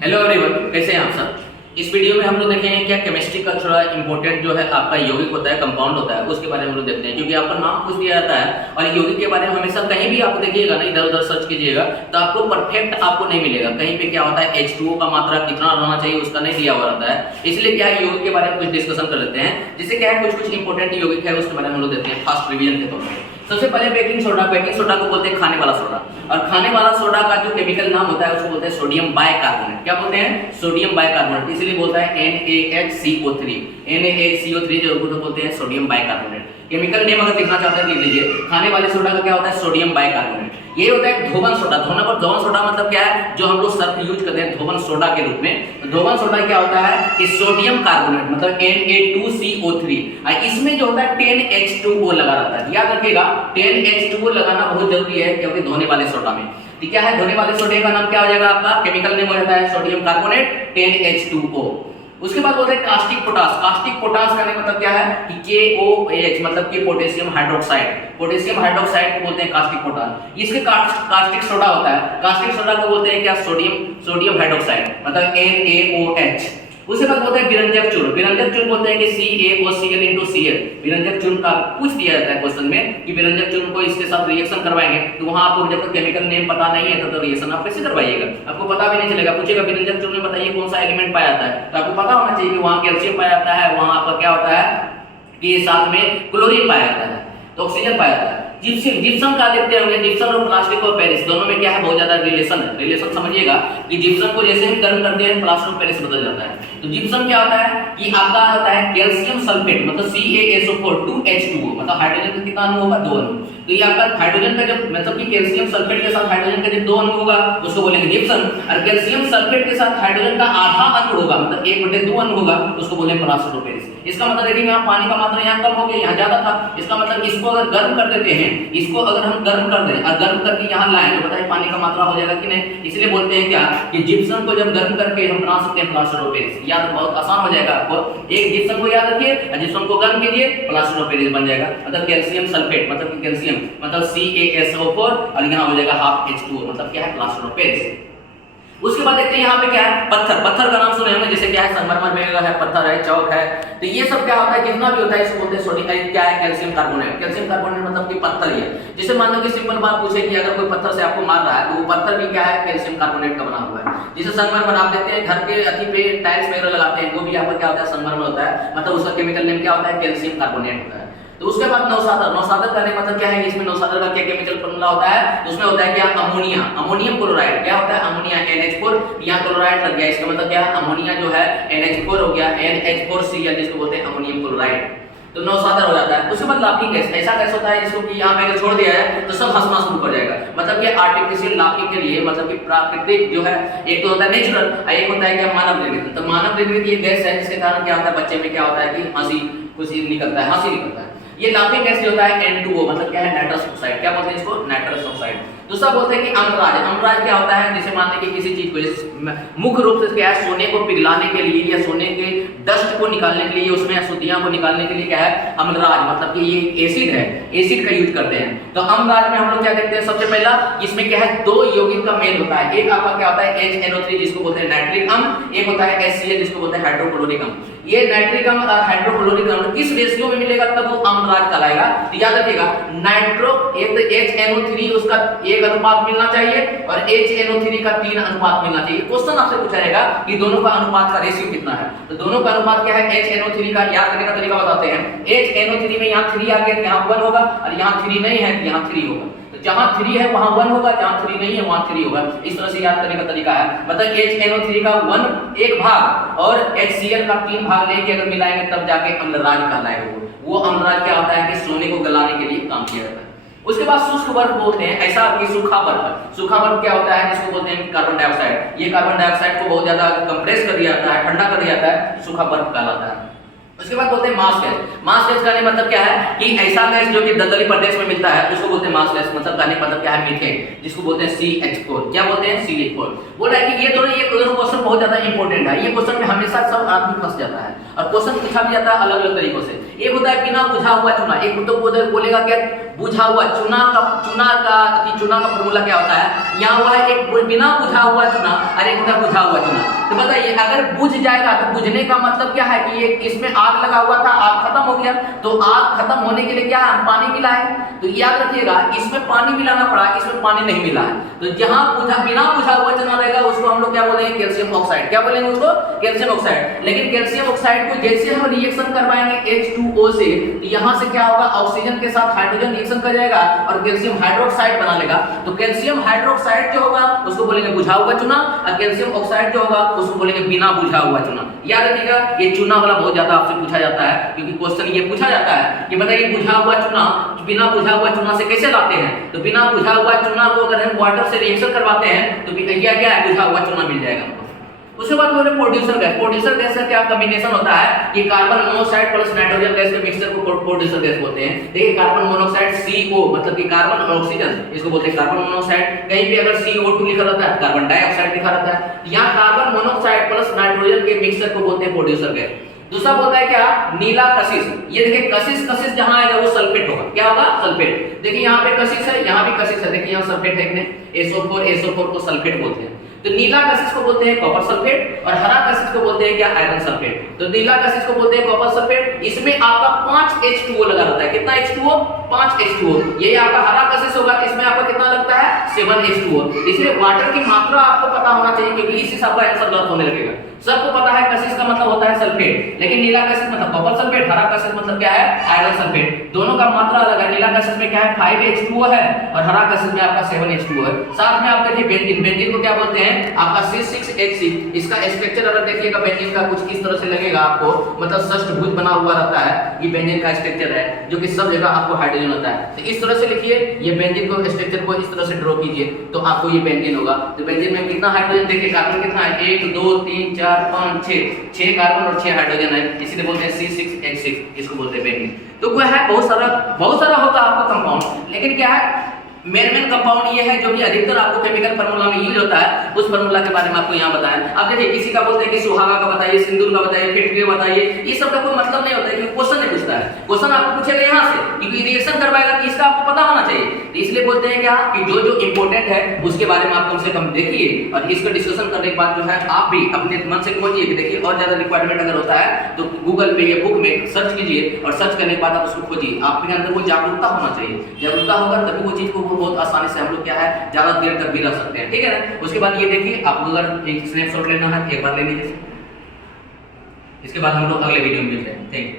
Hello everyone, कैसे हैं आप सब। इस वीडियो में हम लोग देखेंगे क्या केमिस्ट्री का थोड़ा इंपॉर्टेंट जो है आपका यौगिक होता है, कंपाउंड होता है, उसके बारे में हम लोग देखते हैं। क्योंकि आपका नाम पूछ दिया जाता है और यौगिक के बारे में हमेशा कहीं भी आप देखिएगा ना, इधर उधर सर्च कीजिएगा तो आपको परफेक्ट आपको नहीं मिलेगा। कहीं पे क्या होता है H2O का मात्रा कितना रहना चाहिए उसका नहीं दिया हुआ रहता है। इसलिए क्या है, यौगिक के बारे में कुछ डिस्कशन कर लेते हैं, जिससे क्या है कुछ इंपॉर्टेंट यौगिक है उसके बारे में हम लोग देखते हैं फास्ट रिवीजन के तौर पर। सबसे पहले बेकिंग सोडा। बेकिंग सोडा को बोलते हैं खाने वाला सोडा, और खाने वाला सोडा का जो केमिकल नाम होता है उसको बोलते हैं सोडियम बाइकार्बोनेट। क्या बोलते हैं? Sodium bicarbonate. इसलिए बोलता है NaHCO3। NaHCO3 जो बोलते हैं सोडियम बाइकार्बोनेट। केमिकल नेम अगर लिखना चाहते हैं लिख लीजिए। खाने वाले सोडा का क्या होता है? Sodium bicarbonate. ये होता है धोवन सोडा। धोवन सोडा मतलब क्या है, जो हम लोग सर्फ यूज करते हैं धोवन सोडा के रूप में। तो धोवन सोडा क्या होता है कि सोडियम कार्बोनेट मतलब Na2CO3, इसमें जो होता है 10H2O लगा रहता है। याद रखिएगा 10H2O लगाना बहुत जरूरी है, क्योंकि धोने वाले सोडा में तो क्या है, धोने वाले सोडे का नाम क्या हो जाएगा, आपका केमिकल नेम हो जाता है सोडियम कार्बोनेट 10H2O। उसके बाद बोलते हैं कास्टिक पोटास। कास्टिक पोटास का मतलब क्या है कि KOH मतलब कि पोटेशियम हाइड्रोक्साइड। पोटेशियम हाइड्रोक्साइड को बोलते हैं कास्टिक पोटास। इसके कास्टिक सोडा होता है। कास्टिक सोडा को बोलते हैं क्या, सोडियम हाइड्रोक्साइड मतलब NaOH। उसके बाद बोलते हैं विरंजक चूर्ण। विरंजक चूर्ण बोलते हैं कि CaOCl विरंजक चूर्ण का पूछ दिया जाता है क्वेश्चन में कि विरंजक चूर्ण को इसके साथ रिएक्शन करवाएंगे, तो वहां आपको जब तक केमिकल नेम पता नहीं है तो रिएक्शन आप कैसे करवाइएगा, आपको पता भी नहीं चलेगा। पूछेगा विरंजक चूर्ण में बताइए कौन सा एलिमेंट पाया जाता है, तो आपको पता होना चाहिए कि वहां कैल्शियम पाया जाता है, वहां आपका क्या होता है कि साथ में क्लोरीन पाया जाता है, तो ऑक्सीजन पाया जाता है। जिप्सम का देखते होंगे, जिप्सम और प्लास्टिक और पेरिस दोनों में क्या है, बहुत ज्यादा रिलेशन है। रिलेशन समझिएगा कि जिप्सम को जैसे हम गर्म करते हैं प्लास्टिक और पेरिस बदल जाता है। तो जिप्सम क्या होता है कि आपका होता है कैल्शियम सल्फेट मतलब CaSO4 2H2O मतलब हाइड्रोजन का कितना अणु होगा, 2 अणु। तो ये आपका हाइड्रोजन का जब मतलब कि कैल्शियम सल्फेट के साथ हाइड्रोजन का जब 2 अणु होगा उसको बोलेंगे जिप्सम, और कैल्शियम सल्फेट के साथ हाइड्रोजन का आधा अणु होगा मतलब 1/2 अणु होगा उसको बोलेंगे प्लास्टिक और पेरिस। इसका मतलब देखिए यहाँ पानी का मात्रा यहाँ कम हो गया, यहाँ ज्यादा था। इसका मतलब इसको अगर गर्म कर देते हैं, इसको अगर हम गर्म कर दें और गर्म करके यहाँ लाएं तो बताइए पानी का मात्रा हो जाएगा कि नहीं। इसलिए बोलते हैं क्या कि जिप्सम को जब गर्म करके हम बना सकते हैं प्लास्टर ऑफ पेरिस। याद बहुत आसान हो जाएगा आपको, एक जिप्सम को याद रखिए और जिप्सम को गर्म कीजिए प्लास्टर ऑफ पेरिस बन जाएगा। मतलब कैल्शियम सल्फेट मतलब कैल्शियम मतलब CaSO4 और यहाँ हो जाएगा हाफ H2O मतलब क्या है, प्लास्टर ऑफ पेरिस। उसके बाद देखते हैं यहाँ पे क्या है, पत्थर। पत्थर का नाम सुने होंगे, जैसे क्या है संगमरमर में है, पत्थर है, चौक है। तो ये सब क्या होता है, जितना भी होता है इसको बोलते हैं सोडियम क्या है, कैल्शियम कार्बोनेट। कैल्शियम कार्बोनेट मतलब कि पत्थर ही है। जैसे मान लो कि सिंपल बात पूछे कि अगर कोई पत्थर से आपको मार रहा है तो वो पत्थर भी क्या है, कैल्शियम कार्बोनेट का बना हुआ है। जैसे संगमरमर आप देखते हैं घर के अथी पे टाइल्स वगैरह लगाते हैं, वो भी आपका क्या होता है, संगमरमर होता है, मतलब उसका केमिकल नेम क्या होता है, कैल्शियम कार्बोनेट होता है। तो उसके बाद नौसादर। नौसादर का मतलब क्या है, इसमें नौसादर का क्या केमिकल फॉर्मूला होता है, उसमें होता है क्या, अमोनिया, अमोनियम क्लोराइड। क्या होता है, अमोनिया NH4, यहाँ क्लोराइड लग गया, इसका मतलब क्या है, अमोनिया जो है NH4 हो गया, NH4Cl जिसको बोलते हैं अमोनियम क्लोराइड। तो नौसादर हो जाता है। उसके बाद लाफिंग गैस। ऐसा गैस होता है जिसको कि यहाँ पे अगर छोड़ दिया है तो सब हंसना शुरू कर जाएगा। मतलब कि आर्टिफिशियल लाफिंग के लिए मतलब कि प्राकृतिक जो है, एक तो होता है नेचुरल, एक होता है क्या, मानव निर्मित। तो मानव निर्मित ये गैस है जिसके कारण क्या होता है, बच्चे में क्या होता है कि हंसी कुछ निकलता है, हंसी निकलता है। ये लाफिंग गैस जो होता है N2O मतलब क्या है, नाइट्रस ऑक्साइड। क्या बोलते हैं इसको, नाइट्रस ऑक्साइड। दूसरा बोलते हैं कि अम्लराज। अम्लराज क्या होता है, जैसे मान लीजिए किसी चीज को मुख्य रूप से क्या है, सोने को पिघलाने के लिए या सोने के डस्ट को निकालने के लिए, उसमें अशुद्धियां को निकालने के लिए क्या है, अम्लराज मतलब कि ये एसिड है, एसिड का यूज करते हैं। तो अम्लराज में हम लोग क्या देखते हैं, सबसे पहला इसमें क्या है, 2 यौगिक का मेल होता है। एक आपका क्या होता है HNO3 जिसको बोलते हैं नाइट्रिक अम्ल, एक होता है HCl जिसको बोलते हैं हाइड्रोक्लोरिक अम्ल। ये नाइट्रिक अम्ल और हाइड्रोक्लोरिक अम्ल किस रेशियो में मिलेगा तब वो अम्लराज कहलाएगा। तो याद रखिएगा नाइट्रो एक तो HNO3 उसका 1 अनुपात मिलना चाहिए और HNO3 का 3 अनुपात मिलना चाहिए। क्वेश्चन आपसे पूछा जाएगा कि दोनों का अनुपात का रेशियो कितना है, तो दोनों का अनुपात क्या है, HNO3 का याद करने का तरीका बताते हैं। HNO3 में यहाँ 3 आ गया तो यहाँ 1 होगा, और यहाँ 3 नहीं है तो यहाँ 3 होगा। तो जहाँ 3 है वहाँ 1 होगा, जहाँ 3 नहीं है वहाँ 3 होगा। इस तरह से याद करने का तरीका है। मतलब HNO3 का 1 भाग और HCl का 3 भाग लेके अगर मिलाएंगे तब जाके अम्लराज कहलाएगा। वो अम्लराज क्या होता है कि सोने को गलाने के लिए काम किया जाता है। उसके बाद शुष्क बर्फ बोलते हैं, ऐसा कि सूखा बर्फ। सूखा बर्फ क्या होता है, जिसको बोलते हैं कार्बन डाइऑक्साइड। ये कार्बन डाइऑक्साइड को बहुत ज्यादा कंप्रेस कर दिया जाता है, ठंडा कर दिया जाता है, सूखा बर्फ कहलाता है। उसके बाद बोलते हैं मास गैस। मास गैस का मतलब क्या है कि ऐसा गैस जो कि दलदली प्रदेश में मिलता है उसको बोलते हैं मास गैस। मतलब कहने मतलब क्या है, मीथेन, जिसको बोलते हैं CH4। क्या बोलते हैं, CH4। बोल रहा है कि ये दोनों क्वेश्चन बहुत ज्यादा इंपॉर्टेंट है। ये क्वेश्चन में हमेशा सब आदमी फंस जाता है और क्वेश्चन पूछा भी जाता है अलग अलग तरीकों से। एक होता है बिना बुझा हुआ चूना, एक तो बोलेगा क्या, बुझा हुआ चूना का फॉर्मूला क्या होता है, यहाँ हुआ है एक बिना बुझा हुआ चूना और एक होता है बुझा हुआ चूना। तो बताइए अगर बुझ जाएगा तो बुझने का मतलब क्या है कि ये इसमें आग लगा हुआ था, आग खत्म हो गया, तो आग खत्म होने के लिए क्या है, पानी मिला है। तो याद रखिएगा इसमें पानी मिलाना पड़ा, इसमें पानी नहीं मिला है। तो जहां बिना बुझा हुआ चूना रहेगा उसको हम लोग क्या बोलेंगे, कैल्शियम ऑक्साइड। क्या बोलेंगे उसको, कैल्शियम ऑक्साइड। लेकिन कैल्शियम ऑक्साइड को जैसे हम रिएक्शन करवाएंगे H2O से, तो यहां से क्या होगा, ऑक्सीजन के साथ हाइड्रोजन रिएक्शन कर जाएगा और कैल्शियम हाइड्रोक्साइड बना लेगा। तो कैल्शियम हाइड्रोक्साइड जो होगा उसको बोलेंगे बुझा हुआ चूना, और कैल्शियम ऑक्साइड जो होगा उसको बोलेंगे बिना बुझा हुआ चूना। याद रखिएगा ये चूना वाला बहुत ज्यादा आपसे पूछा जाता है, क्योंकि क्वेश्चन ये पूछा जाता है कि बताइए बुझा हुआ चूना बिना बुझा हुआ चूना से कैसे लाते हैं। तो बिना बुझा हुआ चूना को अगर हम वाटर से रिएक्शन करवाते हैं तो क्या क्या है, बुझा हुआ चूना मिल जाएगा। उसके बाद बोले प्रोड्यूसर गैस। प्रोड्यूसर गैस का क्या कॉम्बिनेशन होता है कि carbon monoxide plus nitrogen gas के मिक्सचर को प्रोड्यूसर गैस बोलते हैं। देखिए कार्बन मोनोऑक्साइड CO मतलब कि कार्बन और ऑक्सीजन, इसको बोलते हैं कार्बन मोनोऑक्साइड। कहीं भी अगर CO2 लिखा रहता है, कार्बन डाइऑक्साइड लिखा रहता है, यहाँ कार्बन मोनोऑक्साइड प्लस नाइट्रोजन के मिक्सचर को बोलते हैं प्रोड्यूसर गैस। दूसरा बोलता है क्या, नीला कशिश। ये देखिए कशिश, कशिश जहां आएगा वो सल्फेट होगा। क्या होगा, सल्फेट। देखिए यहाँ पे कशिश है, यहाँ भी कशिश है, देखिए यहाँ सल्फेट है ने SO4 को सल्फेट बोलते हैं। तो नीला कशिश को बोलते हैं कॉपर सल्फेट और हरा कशिश को बोलते हैं क्या, आयरन सल्फेट। तो नीला कशिश को बोलते हैं कॉपर सल्फेट, इसमें आपका 5 H2O लगा रहता है। कितना H2O, 5 H2O। ये आपका हरा कशिश होगा, इसमें आपका कितना लगता है, 7 H2O। इसलिए वाटर की मात्रा आपको पता होना चाहिए, क्योंकि इसी से आपका आंसर गलत होने लगेगा। सबको पता है कशिश का मतलब होता है सल्फेट, लेकिन नीला कशिश मतलब कॉपर सल्फेट, हरा कशिश मतलब क्या है, आयरन सल्फेट। दोनों का मात्रा अलग है। नीला कशिश में क्या है, 5 H2O है और हरा कशिश में आपका 7 H2O है। साथ में आप देखिए बेंजीन। बेंजीन को क्या बोलते हैं, आपका C6H6। इसका स्ट्रक्चर अगर देखिएगा बेंजीन का कुछ इस तरह से लगेगा आपको, मतलब षष्ठभुज बना हुआ रहता है। ये बेंजीन का स्ट्रक्चर है, जो कि सब जगह आपको हाइड्रोजन होता है। तो इस तरह से लिखिए, ये बेंजीन को स्ट्रक्चर को इस तरह से ड्रॉ कीजिए तो आपको ये बेंजीन होगा। तो बेंजीन में कितना हाइड्रोजन, देखिए कार्बन कितना है, 1 2 3 4 5 6 कार्बन और 6 हाइड्रोजन है, इसीलिए बोलते हैं C6H6, इसको बोलते हैं बेंजीन। तो क्या है, बहुत सारा होता है आपका कंपाउंड, लेकिन क्या है मेन कंपाउंड ये है जो कि अधिकतर आपको केमिकल फार्मूला में यूज होता है। उस फार्मूला के बारे में आपको यहाँ बताया। अब देखिए किसी का बोलते हैं कि सुहागा का बताइए, सिंदूर का बताइए, फिटकरी का बताइए, ये सब का कोई मतलब नहीं होता है, क्योंकि क्वेश्चन नहीं पूछता है। क्वेश्चन आपको पूछेगा यहाँ से, क्योंकि रिएक्शन करवाएगा कि इसका आपको पता होना चाहिए। तो इसलिए बोलते हैं क्या कि जो इंपॉर्टेंट है उसके बारे में आप कम से कम देखिए, और इसका डिस्कशन करने के बाद जो है आप भी अपने मन से खोजिए कि देखिए और ज्यादा रिक्वायरमेंट अगर होता है तो गूगल पे या बुक में सर्च कीजिए, और सर्च करने के बाद आप उसको खोजिए। आपके अंदर वो जागरूकता होना चाहिए। जागरूकता होगा तभी वो चीज को बहुत आसानी से हम लोग क्या है ज्यादा देर तक भी रह सकते हैं। ठीक है ना। उसके बाद ये देखिए, आपको अगर एक स्नैपशॉट लेना है एक बार ले लीजिए, इसके बाद हम लोग अगले वीडियो में मिलते हैं। Thank you.